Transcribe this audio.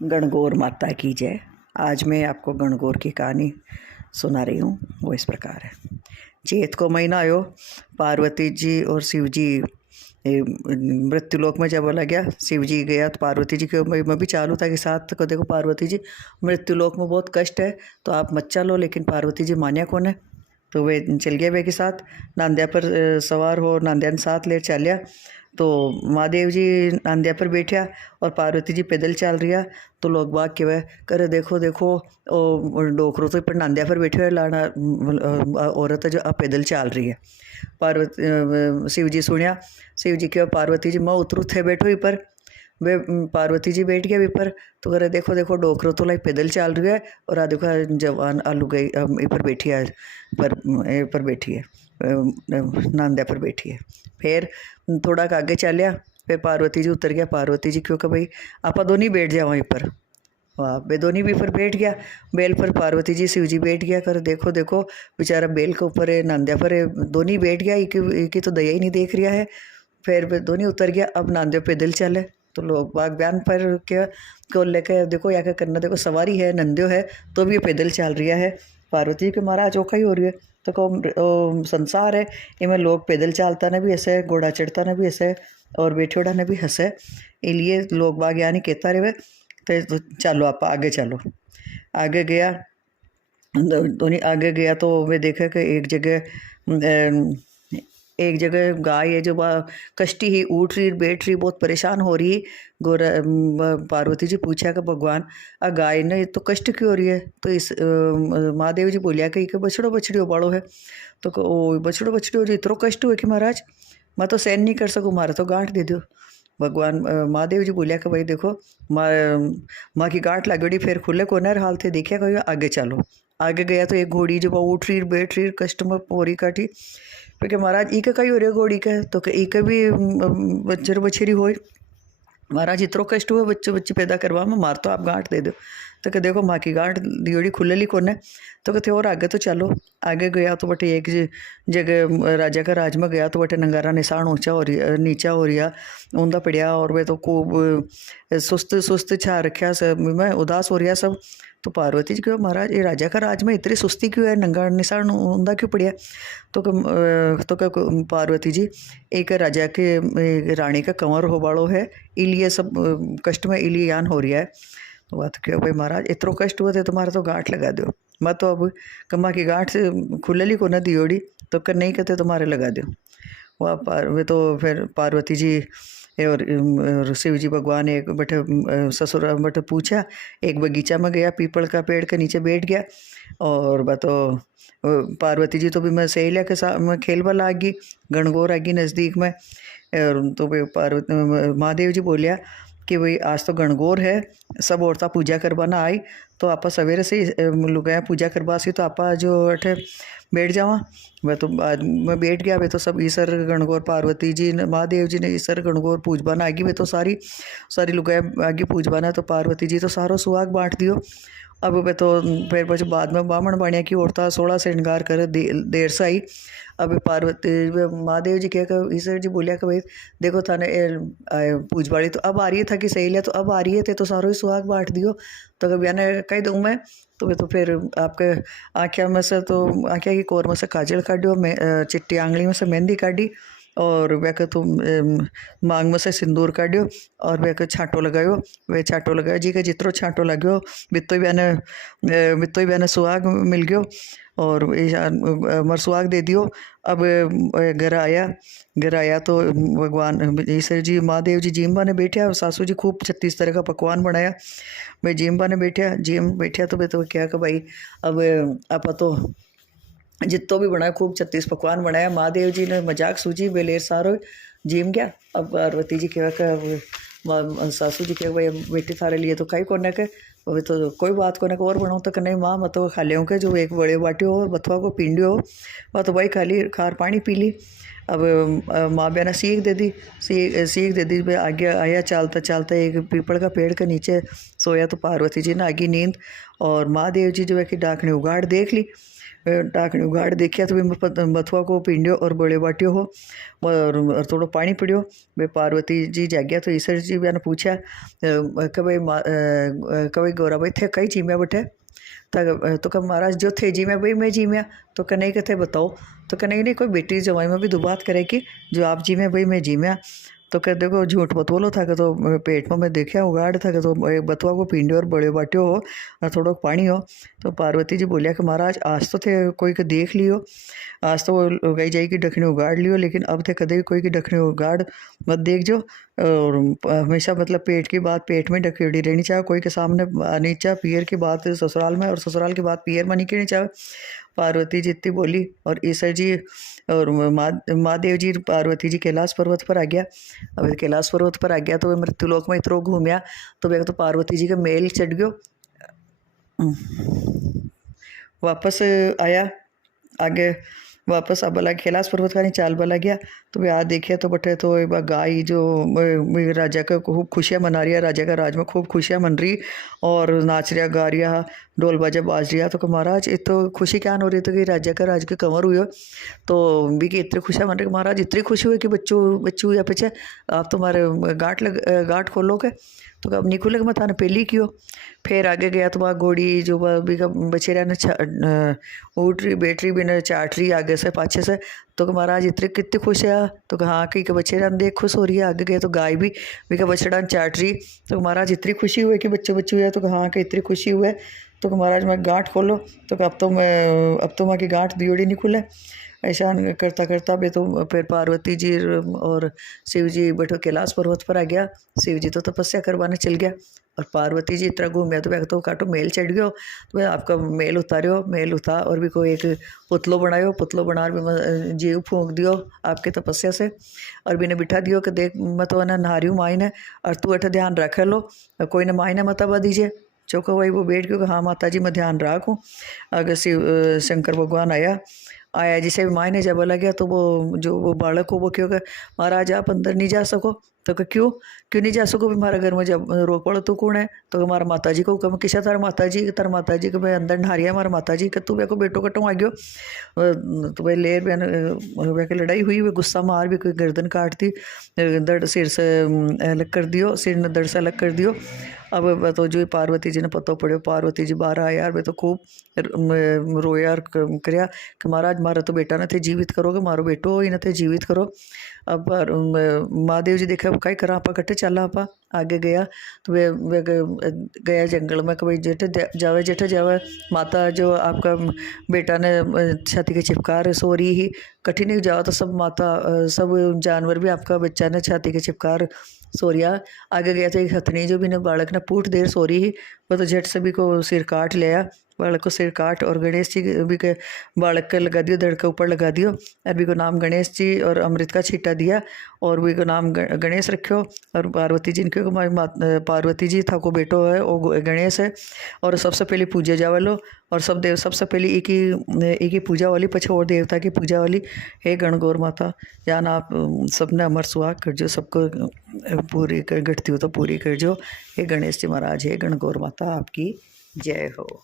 गणगौर माता की जय। आज मैं आपको गणगौर की कहानी सुना रही हूँ। वो इस प्रकार है। चैत को महीना आयो, पार्वती जी और शिव जी मृत्युलोक में जब बोला गया, शिव जी गया तो पार्वती जी के में भी चालू था कि साथ को देखो पार्वती जी मृत्युलोक में बहुत कष्ट है तो आप मत चलो, लेकिन पार्वती जी मान्या कौन है, तो वे चल गए वे के साथ। नांदिया पर सवार हो नांदिया ने साथ ले चलिया। तो महादेव जी नांदिया पर बैठा और पार्वती जी पैदल चल रही है। तो लोग बाग के वह करे देखो देखो ओ डोकरो तो पर नांदिया पर बैठे हुए लाना औरत जो अब पैदल चल रही है। पार्वती शिव जी सुनिया, शिव जी के पार्वती जी मैं उतरू थे बैठो ही पर वे पार्वती जी बैठ गया पर। तो करे देखो देखो डोकरो तो लाई पैदल चल रही है और आ देखो जवान आलू गई पर बैठी है, पर बैठी है, नांदिया पर बैठी है। फिर थोड़ा आगे चलिया, फिर पार्वती जी उतर गया। पार्वती जी क्यों कि भाई आप दोनों बैठ जाओ वहीं पर। वाह, वे दोनों भी पर बैठ गया। बेल पर पार्वती जी शिव जी बैठ गया। कर देखो देखो बेचारा बेल के ऊपर है, नांदिया पर है, दोनों बैठ गया। एक तो दया ही नहीं देख रहा है। फिर वे दोनों उतर गया। अब नांदिया पैदल चले तो लोग बाग बयान पर क्या को लेकर देखो या क्या करना, देखो सवारी है नंदियो है तो भी ये पैदल चल रहा है। पार्वती जी के महाराज औखा ही हो रही है। तो को संसार है इनमें लोग पैदल चलता ने भी हंसे, घोड़ा चढ़ता ने भी हंसे और बैठे उड़ा ने भी हंसे। इसलिए लोग बाग यानी कहता रहे तो चलो आप आगे चलो। आगे गया, दोनों आगे गया तो वे देखा कि एक जगह गाय है जो कष्टी ही उठ रही बैठ रही, बहुत परेशान हो रही। गोरा पार्वती जी पूछा कि भगवान आ गाय ने तो कष्ट क्यों हो रही है। तो इस महादेव जी बोलिया कि बछड़ो बछड़ी बाड़ो है। तो ओ बछड़ो बछड़ी हो रही इतना कष्ट हुए कि महाराज मैं तो सहन नहीं कर सकूँ, मारा तो गांठ दे दो। भगवान महादेव जी बोलिया कि भाई देखो माँ की गांठ लगड़ी, फिर खुले कोनर हाल थे देखिया कहो आगे चलो। आगे गया तो एक घोड़ी जो उठ रही बैठ रही कष्ट में पोरी काटी। फिर महाराज ई का कई हो रही घोड़ी का, तो ई का भी बच्चर बछेरी हो। महाराज इतना कष्ट हुआ बच्चे बच्चे पैदा करवा में, मार तो आप गांठ दे दो। तो कह देखो माँ की गांठ दियोड़ी खुलेली कौन है। तो कहते और आगे तो चलो। आगे गया तो बटे एक जगह राजा का राज में गया तो बटे नंगारा निशान ऊंचा हो रही नीचा हो रहा ऊंधा पड़िया और वे तो खूब सुस्त सुस्त छा रखा सब में उदास हो रहा सब। तो पार्वती जी क्यों महाराज ये राजा का राज में इतनी सुस्ती क्यों है, नंगा निशान ऊंधा क्यों पड़िया। तो पार्वती जी एक राजा के रानी का कंवर हो बाड़ो है, इलिए सब कष्ट में इलिए यान हो रहा है। तो बात क्यों भाई महाराज इतना कष्ट हुआ थे तुम्हारा तो गांठ लगा दो। मैं तो अब कमा की गांठ से खुलली को न दियोड़ी तो कर नहीं कहते तुम्हारे लगा दो। वह वे तो फिर पार्वती जी और शिव जी भगवान एक बटे ससुर बटे पूछा, एक बगीचा में गया, पीपल का पेड़ के नीचे बैठ गया। और बा तो पार्वती जी तो भी मैं सहेलिया के साथ में खेलवा लागी, गणगौर आगी नज़दीक में। और तो भाई पार्वती महादेव जी बोलिया कि भाई आज तो गणगौर है, सब औरतें पूजा करवाना आई तो आप सवेरे से लुगाया पूजा करवासी तो आप जो अठे बैठ जावा। मैं तो बाद में बैठ गया। वे तो सब ईसर गणगौर पार्वती जी ने महादेव जी ने ईसर गणगौर पूजबाना आगी। वे तो सारी सारी लुगाया आगे पूजबाना। तो पार्वती जी तो सारो सुहाग बांट दियो। अब वे तो फिर पीछे बाद में बामण बाणिया की औरता 16 श्रृंगार करे देर से आई। अब पार्वती महादेव जी कह ईश्वर जी बोलिया कि भाई देखो थाने पूजवाड़ी तो अब आ रही है था कि सहेलिया तो अब आ रही है थे तो सारो ही सुहाग बांट दियो। तो कभी आने कही दूँ मैं तो वे तो फिर आपके आँखिया में से तो आँखिया की कोर में से काजल काटियो, चिट्टी आंगली में से मेहंदी काटी और वे के तुम मांग में से सिंदूर काटियो और वे के छांटो लगायो। वे छांटो लगायो जी के जितरो छांटो लग्यो बित्तो बयाने सुहाग मिल गयो और मर सुहाग दे दियो। अब घर आया तो भगवान ईश्वर जी महादेव जी जीम्बा ने बैठा, सासू जी खूब 36 तरह का पकवान बनाया। भाई जीम्बा ने बैठा तो क्या कि भाई अब आप तो जितो भी बनाया खूब 36 पकवान बनाया। महादेव जी ने मजाक सूझी बेलेर सारो जीम गया। अब पार्वती जी कह सासू जी कह भाई बेटी थारे लिए तो खाई कोने के अभी तो कोई बात कोने को और बनाओ तो नहीं माँ मैं तो खा लियो के जो एक बड़े बाटियो हो बथवा को पिंडियो हो वह तो भाई खाली खार पानी पी ली। अब माँ बहना सीख दे दी सीख दे दी। आगे आया चलता चलता एक पीपल का पेड़ के नीचे सोया तो पार्वती जी ने आगी नींद और महादेव जी जो है कि डाकनी उगाड़ देख ली। टाकणी उगाड़ देखिया तो वे बथुआ को पिंडियो और बड़े बाटियो हो और थोड़ो पानी पिड़ियो। वे पार्वती जी जाग्या तो ईश्वर जी ने पूछा कि भाई गौरा भाई थे कई जीम्या बटे तो कब महाराज जो थे जी मैं भाई मैं जी मैं तो कन्हई कथे बताओ तो कन्हई नहीं कोई बेटी जवाई में भी दो बात करे कि जो आप जी में भाई मैं जी में तो कह देखो झूठ मत बोलो था कि तो पेट में मैं देखा उगाड़ था कि तो बतुआ को पींडे और बड़े बाटियो हो और थोड़ा पानी हो। तो पार्वती जी बोलिया कि महाराज आज तो थे कोई के देख लियो, आज तो वो गई जाई की डखनी उगाड़ लियो, लेकिन अब थे कदे कोई की डखनी उगाड़ मत देख जो। और हमेशा मतलब पेट की बात पेट में ढकेड़ी रहनी चाहिए, कोई के सामने नहीं चाहे, पियर की बात ससुराल में और ससुराल की बात पियर में नहीं कहनी चाहिए। पार्वती जी इतनी बोली और ईश्वर जी और महादेव जी पार्वती जी कैलाश पर्वत पर आ गया। अब कैलाश पर्वत पर आ गया तो वे मृत्युलोक में इतरो घूमया तो वे तो पार्वती जी का मेल चढ़ गयो। वापस आया आगे वापस अब लगा कैलाश पर्वत का नहीं चाल बला गया तो वे आ देखिए तो बटे तो गाय जो राजा का खूब खुशियाँ मना रही है, राजा का राज में खूब खुशियाँ मन रही और नाच रिया गा रिया ढोल बाजा बाज रिया। तो महाराज ये तो खुशी क्या हो रही तो कि राजा का राज के कंवर हुई हो तो भी कि इतनी खुशियाँ मन रही महाराज इतनी खुशी हुई कि बच्चू या पीछे आप तुम्हारे गांठ खोलोगे तो अब नहीं खुलेगा मत आने पहली क्यों। फिर आगे गया तो वहाँ घोड़ी जो बचेरा ने उठ रही बैठ रही भी न चाट रही आगे से पाछे से तो महाराज इतने कितनी खुश है तो हाँ कहीं के बचेरा देख खुश हो रही है। आगे गए तो गाय भी का बछड़ा चाट रही तो महाराज इतनी खुशी हुई कि बच्चू है तो हाँ कि इतनी खुशी हुए तो महाराज मैं गांठ खोलो तो अब तो वहाँ की गांठ दियोड़ी नहीं खुले। ऐसा करता करता बे तो फिर पार्वती जी और शिव जी बैठो कैलाश पर्वत पर आ गया। शिव जी तो तपस्या करवाने चल गया और पार्वती जी इतना घूमया तो काटो मेल चढ़ गयो तो भाई आपका मेल उतारियो, मेल उतार और भी कोई एक पुतलो बनायो, पुतलो बना भी जीव फूंक दियो आपके तपस्या से और भी ने बिठा दियो कि देख मैं तो ना नहारियो मायने और तू अठे ध्यान रख लो, कोई ने मायने मत बा दीजिए। चौको भाई वो बैठ गयो हाँ माता जी मैं ध्यान रखूँ। अगर शिव शंकर भगवान आया जिसे भी मायने जब लग गया तो वो बालक को वो क्यों कहा महाराज आप अंदर नहीं जा सको तो क्यों नहीं जा सको हमारे घर में जब रो पड़ो तो कौन है तो हमारा माता जी को कम किसा तार माता जी को भाई अंदर नहारिया हमारा माता जी का तू वे को बेटो कटो आ गयो तो भाई लेर बहन वे की लड़ाई हुई वे गुस्सा मार भी कोई गर्दन काट दी दर्द सिर से अलग कर दियो, सिर ने दर्द से अलग कर दियो। अब तो जो पार्वती जी ने पतो पड़ो पार्वती जी बाहर आया यार वे तो खूब रोया और करया कि महाराज मारा तो बेटा ने थे जीवित करोगे मारो बेटो ही न थे जीवित करो। अब महादेव जी देखा कई करा आप कट्टे चला आप आगे गया तो वे गया जंगल में कि भाई जेठे जावे माता जो आपका बेटा ने छाती के चिपकार सो रही ही कठिन ही जाओ तो सब माता सब जानवर भी आपका बच्चा ने छाती के चिपकार सो रिया। आगे गया तो एक हथनी जो भी ने बालक ने पूट देर सो रही ही वो तो झट से भी को सिर काट लिया, बालक को सिर काट और गणेश जी भी के बालक के लगा दियो धड़ के ऊपर लगा दियो और भी को नाम गणेश जी और अमृत का छीटा दिया और भी को नाम गणेश रखो। और पार्वती जी इनके पार्वती जी था को बेटो है वो गणेश है और सबसे पहले पूजा जावलो और सब देव सबसे पहले एक ही पूजा वाली पछे और देवता की पूजा वाली हे गणगौर माता या ना आप सबने अमर सुहाग कर जो सबको पूरी कर घटती हो तो पूरी कर जो। हे गणेश जी महाराज हे गणगौर माता आपकी जय हो।